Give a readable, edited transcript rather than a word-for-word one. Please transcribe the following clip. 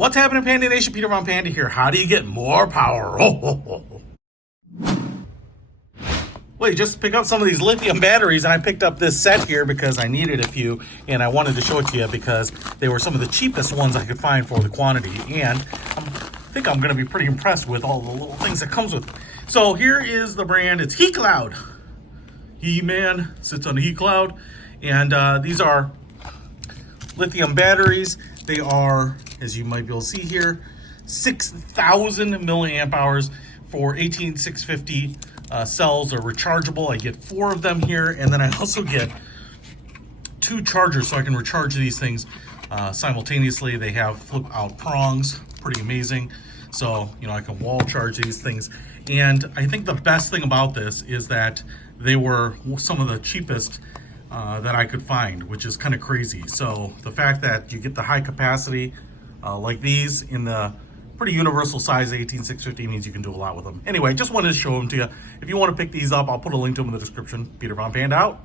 What's happening, Panda Nation? Peter Von Panda here. How do you get more power? Well, you just pick up some of these lithium batteries, and I picked up this set here because I needed a few, and I wanted to show it to you because they were some of the cheapest ones I could find for the quantity, and I think I'm going to be pretty impressed with all the little things that comes with it. So here is the brand. It's HeCloud. He-Man sits on the HeCloud, and these are lithium batteries. They are, as you might be able to see here, 6,000 milliamp hours for 18650 cells. Are rechargeable. I get 4 of them here, and then I also get 2 chargers so I can recharge these things simultaneously. They have flip out prongs, pretty amazing. So, you know, I can wall charge these things. And I think the best thing about this is that they were some of the cheapest that I could find, which is kind of crazy. So the fact that you get the high capacity like these in the pretty universal size 18650 means you can do a lot with them. Anyway, just wanted to show them to you. If you want to pick these up, I'll put a link to them in the description. Peter Von Panda out.